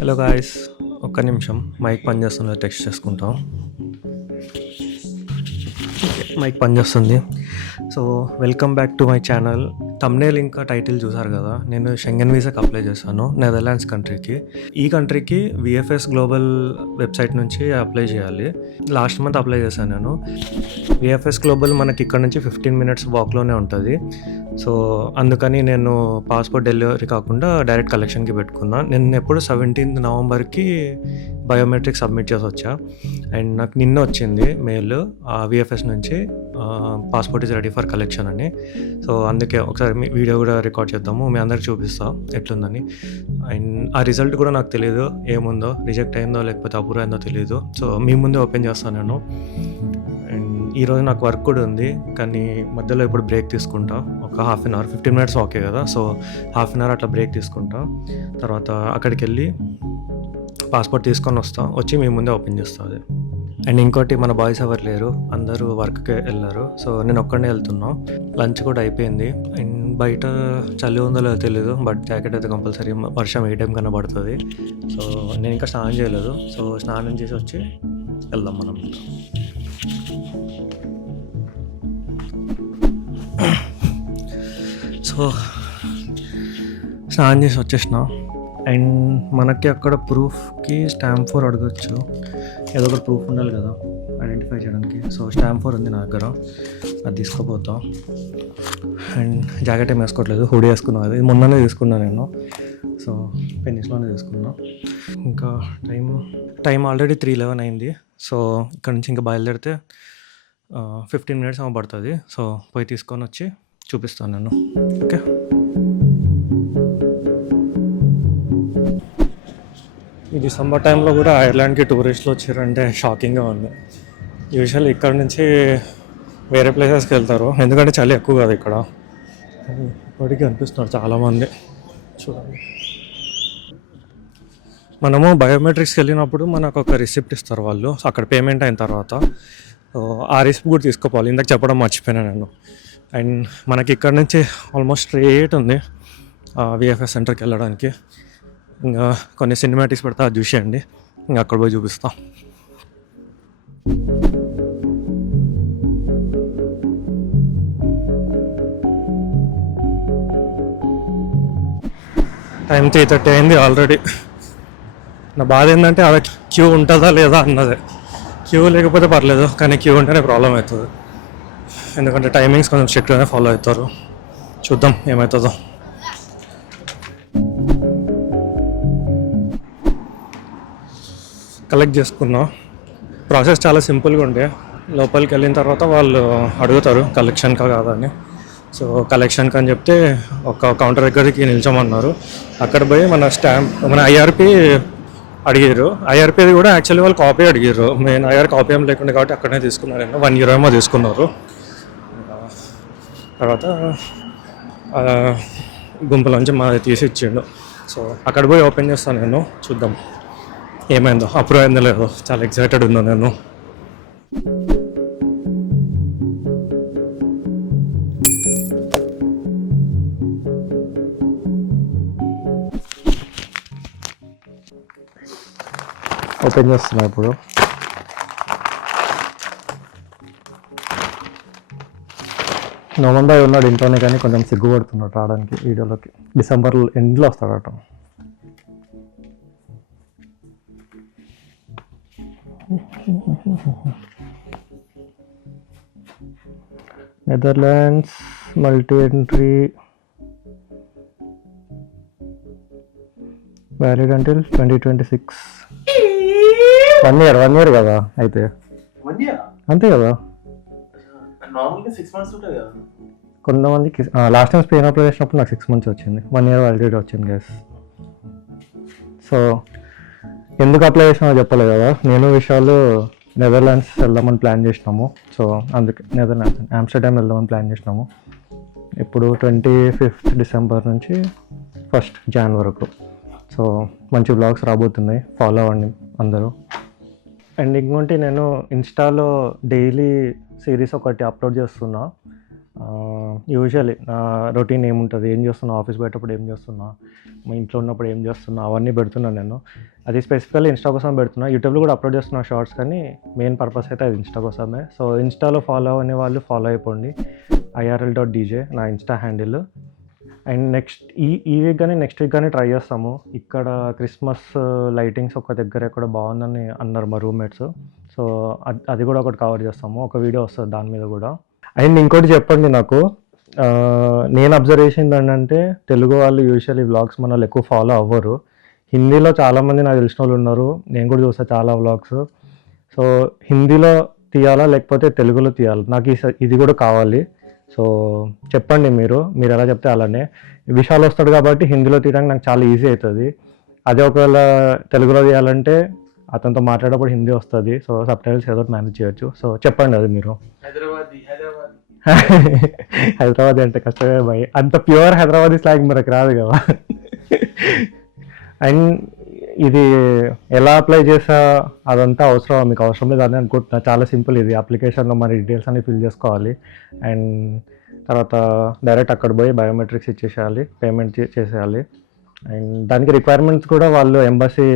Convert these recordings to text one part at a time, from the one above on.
Hello guys, ఒక్క నిమిషం mic పనిచేస్తుందో టెక్స్ట్ చేసుకుంటాం. మైక్ పనిచేస్తుంది. So welcome back to my channel. Thumbnail ఇంకా టైటిల్ చూసారు కదా, నేను షెంగెన్ వీసాకి అప్లై చేశాను నెదర్లాండ్స్ కంట్రీకి. ఈ కంట్రీకి విఎఫ్ఎస్ గ్లోబల్ వెబ్సైట్ నుంచి అప్లై చేయాలి. లాస్ట్ మంత్ అప్లై చేశాను నేను. విఎఫ్ఎస్ గ్లోబల్ మనకి ఇక్కడ నుంచి 15 minutes వాక్లోనే ఉంటుంది. సో అందుకని నేను పాస్పోర్ట్ డెలివరీ కాకుండా డైరెక్ట్ కలెక్షన్కి పెట్టుకున్నా. నేను ఎప్పుడు 17th Novemberకి బయోమెట్రిక్ సబ్మిట్ చేసి వచ్చా. అండ్ నాకు నిన్న వచ్చింది మెయిల్ విఎఫ్ఎస్ నుంచి, passport is ready for collection అని. సో అందుకే ఒకసారి మీ వీడియో కూడా రికార్డ్ చేద్దాము, మీ అందరికి చూపిస్తా ఎట్లుందని. అండ్ ఆ రిజల్ట్ కూడా నాకు తెలియదు ఏముందో, రిజెక్ట్ అయిందో లేకపోతే అప్రూవ్ అయిందో తెలియదు. సో మీ ముందే ఓపెన్ చేస్తాను నేను. అండ్ ఈరోజు నాకు వర్క్ కూడా ఉంది, కానీ మధ్యలో ఇప్పుడు బ్రేక్ తీసుకుంటా. ఒక 1/2 hour 15 minutes ఓకే కదా, సో 1/2 hour అట్లా బ్రేక్ తీసుకుంటా. తర్వాత అక్కడికి వెళ్ళి పాస్పోర్ట్ తీసుకొని వచ్చి మీ ముందే ఓపెన్ చేస్తుంది. అండ్ ఇంకోటి, మన బాయ్స్ ఎవరు లేరు, అందరూ వర్క్కి వెళ్ళారు. సో నేను ఒక్కడే వెళ్తున్నా. లంచ్ కూడా అయిపోయింది. అండ్ బయట చలి ఉందో లేదో తెలీదు, బట్ జాకెట్ అయితే కంపల్సరీ, వర్షం ఏ టైం కన్నా పడుతుంది. సో నేను ఇంకా స్నానం చేయలేదు. సో స్నానం చేసి వచ్చి వెళ్దాం మనం. సో స్నానం చేసి వచ్చేసిన. అండ్ మనకి అక్కడ ప్రూఫ్కి స్టాంప్ 4 అడగచ్చు. ఏదో ఒకటి ప్రూఫ్ ఉండాలి కదా ఐడెంటిఫై చేయడానికి. సో స్టాంప్ 4 ఉంది నా దగ్గర, అది తీసుకోపోతా. అండ్ జాకెట్ ఏం వేసుకోవట్లేదు, హుడీ వేసుకున్నాను. అది మొన్ననే తీసుకున్నాను నేను. సో పెన్నిస్లోనే తీసుకున్నా. ఇంకా టైం ఆల్రెడీ 3:11 అయింది. సో ఇక్కడ నుంచి ఇంకా బయలుదేరితే 15 minutes ఏమో పడుతుంది. సో పోయి తీసుకొని వచ్చి చూపిస్తాను నేను. ఓకే. ఈ డిసెంబర్ టైంలో కూడా ఐర్లాండ్కి టూరిస్టులు వచ్చారంటే షాకింగ్గా ఉంది. యూజువల్లీ ఇక్కడ నుంచి వేరే ప్లేసెస్కి వెళ్తారు, ఎందుకంటే చలి ఎక్కువ కాదు ఇక్కడ. ఇప్పటికీ అనిపిస్తున్నారు చాలామంది. చూడండి, మనము బయోమెట్రిక్స్కి వెళ్ళినప్పుడు మనకు ఒక రిసిప్ట్ ఇస్తారు వాళ్ళు, అక్కడ పేమెంట్ అయిన తర్వాత. ఆ రిసిప్ట్ కూడా తీసుకోవాలి, ఇందాక చెప్పడం మర్చిపోయినా నేను. అండ్ మనకి ఇక్కడ నుంచి ఆల్మోస్ట్ స్ట్రేట్ ఉంది విఎఫ్ఎస్ సెంటర్కి వెళ్ళడానికి. ఇంకా కొన్ని సినిమాటిక్స్ పెడతా, అది చూసేయండి. ఇంకా అక్కడ పోయి చూపిస్తా. టైం 3:30 అయింది ఆల్రెడీ. నా బాధ ఏంటంటే అలా క్యూ ఉంటుందా లేదా అన్నదే. క్యూ లేకపోతే పర్లేదు, కానీ క్యూ ఉంటేనే ప్రాబ్లం అవుతుంది. ఎందుకంటే టైమింగ్స్ కొంచెం స్ట్రిక్ట్గానే ఫాలో అవుతారు. చూద్దాం ఏమవుతుందో. కలెక్ట్ చేసుకున్నా. ప్రాసెస్ చాలా సింపుల్గా ఉండే. లోపలికి వెళ్ళిన తర్వాత వాళ్ళు అడుగుతారు కలెక్షన్కా కాదని. సో కలెక్షన్కి అని చెప్తే ఒక కౌంటర్ దగ్గరికి నిల్చోమన్నారు. అక్కడ పోయి మన ఐఆర్పి అడిగారు. ఐఆర్పిది కూడా యాక్చువల్లీ వాళ్ళు కాపీ అడిగారు. నేను ఐఆర్ కాపీ ఏం లేకుండా కాబట్టి అక్కడనే తీసుకున్నారు. నేను €1 ఏమో తీసుకున్నారు. తర్వాత గుంపులోంచి మాది తీసి ఇచ్చిండు. సో అక్కడ పోయి ఓపెన్ చేస్తాను నేను, చూద్దాం ఏమైందో, అప్రూవ్ అయిందో లేదో. చాలా ఎక్సైటెడ్ ఉన్నా నేను. ఓపెన్ చేస్తున్నా ఇప్పుడు. నవంబర్ ఉన్నాడు ఇంట్లోనే, కానీ కొంచెం సిగ్గుపడుతున్నాడు రావడానికి వీడియోలోకి. డిసెంబర్ ఎండ్లో వస్తాడట. Netherlands multi entry valid until 2026. 1 year కదా అయితే. అంతే కదా, కొంతమందికి లాస్ట్ టైం స్పెయిన్ అప్లై చేసినప్పుడు నాకు 6 months వచ్చింది. 1 year వ్యాలిడిటీ వచ్చింది గ్యాస్. సో ఎందుకు అప్లై చేసినామో చెప్పలేదు కదా. నేను విషయాలు నెదర్లాండ్స్ వెళ్దామని ప్లాన్ చేసినాము. సో అందుకే నెదర్లాండ్స్ ఆమ్స్టర్డామ్ వెళ్దామని ప్లాన్ చేసినాము. ఇప్పుడు 25th December నుంచి 1st Jan వరకు. సో మంచి వ్లాగ్స్ రాబోతున్నాయి, ఫాలో అవ్వండి అందరూ. అండ్ ఇంకోటి, నేను ఇన్స్టాలో డైలీ సిరీస్ ఒకటి అప్లోడ్ చేస్తున్నా. యూజువల్లీ నా రొటీన్ ఏముంటుంది, ఏం చేస్తున్నా, ఆఫీస్ పోయేటప్పుడు ఏం చేస్తున్నా, మా ఇంట్లో ఉన్నప్పుడు ఏం చేస్తున్నా, అవన్నీ పెడుతున్నాను నేను. అది స్పెసిఫికల్లీ ఇన్స్టా కోసం పెడుతున్నా. యూట్యూబ్లో కూడా అప్లోడ్ చేస్తున్నా షార్ట్స్, కానీ మెయిన్ పర్పస్ అయితే అది ఇన్స్టా కోసమే. సో ఇన్స్టాలో ఫాలో అనే వాళ్ళు ఫాలో అయిపోండి, IRL.DJ నా ఇన్స్టా హ్యాండిల్. అండ్ ఈ వీక్ కానీ నెక్స్ట్ వీక్ కానీ ట్రై చేస్తాము. ఇక్కడ క్రిస్మస్ లైటింగ్స్ ఒక దగ్గర ఎక్కడ బాగుందని అన్నారు మా రూమ్మేట్స్. సో అది కూడా ఒకటి కవర్ చేస్తాము, ఒక వీడియో వస్తుంది దాని మీద కూడా. అండ్ ఇంకోటి చెప్పండి నాకు, నేను అబ్జర్వ్ చేసింది ఏంటంటే తెలుగు వాళ్ళు యూజువల్లీ వ్లాగ్స్ మన వాళ్ళు ఎక్కువ ఫాలో అవ్వరు. హిందీలో చాలామంది నాకు తెలిసిన వాళ్ళు ఉన్నారు, నేను కూడా చూస్తాను చాలా వ్లాగ్స్. సో హిందీలో తీయాలా లేకపోతే తెలుగులో తీయాలా, నాకు ఇది కూడా కావాలి. సో చెప్పండి మీరు ఎలా చెప్తే అలానే. విశాల్ వస్తాడు కాబట్టి హిందీలో తీయడానికి నాకు చాలా ఈజీ అవుతుంది. అదే ఒకవేళ తెలుగులో తీయాలంటే అతనితో మాట్లాడేటప్పుడు హిందీ వస్తుంది, సో సబ్‌టైటిల్స్ ఏదో ఒకటి మేనేజ్ చేయొచ్చు. సో చెప్పండి అది మీరు. హైదరాబాద్ అంటే కష్టమే భయ్, అంత ప్యూర్ హైదరాబాదీ స్లాంగ్ మనకు రాదు కదా. అండ్ ఇది ఎలా అప్లై చేసా అదంతా అవసరం, మీకు అవసరం లేదని అనుకుంటున్నా. చాలా సింపుల్ ఇది. అప్లికేషన్లో మన డీటెయిల్స్ అన్ని ఫిల్ చేసుకోవాలి, అండ్ తర్వాత డైరెక్ట్ అక్కడ పోయి బయోమెట్రిక్స్ ఇచ్చేసేయాలి, పేమెంట్ చేసేయాలి. అండ్ దానికి రిక్వైర్మెంట్స్ కూడా వాళ్ళు ఎంబసీ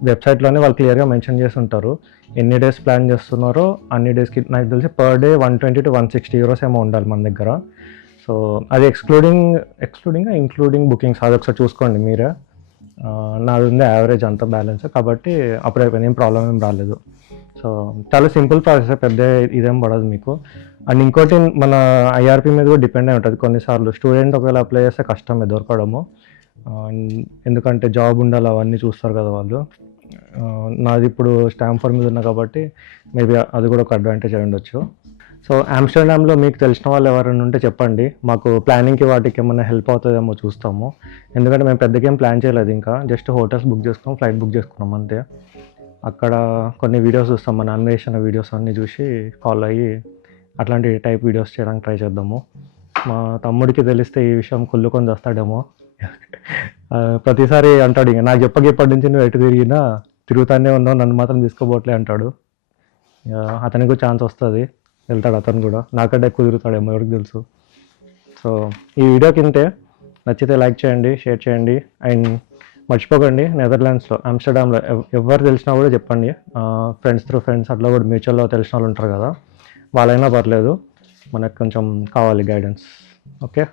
వెబ్సైట్లోనే వాళ్ళు క్లియర్గా మెన్షన్ చేసి ఉంటారు. ఎన్ని డేస్ ప్లాన్ చేస్తున్నారో అన్ని డేస్కి నాకు తెలిసి పర్ డే 120 to 160 euros ఏమో ఉండాలి మన దగ్గర. సో అది ఇంక్లూడింగ్ బుకింగ్స్, అది ఒకసారి చూసుకోండి మీరే. నాది ఉంది యావరేజ్ అంత బ్యాలెన్స్, కాబట్టి అప్పుడు అయిపోయింది, ఏం ప్రాబ్లం ఏం రాలేదు. సో చాలా సింపుల్ ప్రాసెస్, పెద్ద ఇదేం పడదు మీకు. అండ్ ఇంకోటి మన IRP మీద కూడా డిపెండ్ అయి ఉంటుంది. కొన్నిసార్లు స్టూడెంట్ ఒకవేళ అప్లై చేస్తే కష్టమే దొరకడము, ఎందుకంటే జాబ్ ఉండాలి, అవన్నీ చూస్తారు కదా వాళ్ళు. నాది ఇప్పుడు స్టాంఫోర్డ్ మీద ఉన్నా కాబట్టి మేబీ అది కూడా ఒక అడ్వాంటేజ్ అయి ఉండొచ్చు. సో ఆమ్స్టర్డామ్లో మీకు తెలిసిన వాళ్ళు ఎవరైనా ఉంటే చెప్పండి, మాకు ప్లానింగ్కి వాటికి ఏమైనా హెల్ప్ అవుతుందేమో చూస్తాము. ఎందుకంటే మేము పెద్దగా ఏం ప్లాన్ చేయలేదు, ఇంకా జస్ట్ హోటల్స్ బుక్ చేసుకున్నాం, ఫ్లైట్ బుక్ చేసుకున్నాం అంతే. అక్కడ కొన్ని వీడియోస్ చూస్తాం, మన అన్వేషణ వీడియోస్ అన్నీ చూసి ఫాలో అయ్యి అట్లాంటి టైప్ వీడియోస్ చేయడానికి ట్రై చేద్దాము. మా తమ్ముడికి తెలిస్తే ఈ విషయం కుళ్ళుకొని వస్తాడేమో. ప్రతిసారి అంటాడు, ఇంకా నాకు చెప్పప్పటి నుంచి నువ్వు ఎటు తిరుగుతానే ఉన్నావు, నన్ను మాత్రం తీసుకోబోట్లే అంటాడు. అతనికి కూడా ఛాన్స్ వస్తుంది, వెళ్తాడు అతను కూడా, నాకంటే ఎక్కువ తిరుగుతాడేమో, ఎవరికి తెలుసు. సో ఈ వీడియోకి ఇంతే, నచ్చితే లైక్ చేయండి, షేర్ చేయండి. అండ్ మర్చిపోకండి, నెదర్లాండ్స్లో ఆమ్స్టర్డామ్లో ఎవరు తెలిసినా కూడా చెప్పండి. ఫ్రెండ్స్ అట్లా కూడా మ్యూచువల్లో తెలిసిన వాళ్ళు ఉంటారు కదా, వాళ్ళైనా పర్లేదు, మనకు కొంచెం కావాలి గైడెన్స్. ఓకే,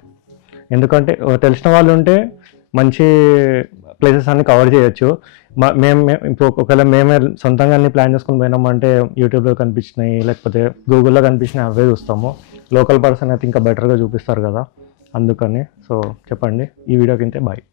ఎందుకంటే తెలిసిన వాళ్ళు ఉంటే మంచి ప్లేసెస్ అన్ని కవర్ చేయొచ్చు. ఇప్పుడు ఒకవేళ మేమే సొంతంగా అన్ని ప్లాన్ చేసుకుని పోయినామంటే యూట్యూబ్లో కనిపించినాయి లేకపోతే గూగుల్లో కనిపించినాయి అవే చూస్తాము. లోకల్ పర్సన్ అయితే ఇంకా బెటర్గా చూపిస్తారు కదా, అందుకని. సో చెప్పండి, ఈ వీడియోకి ఇంతే, బాయ్.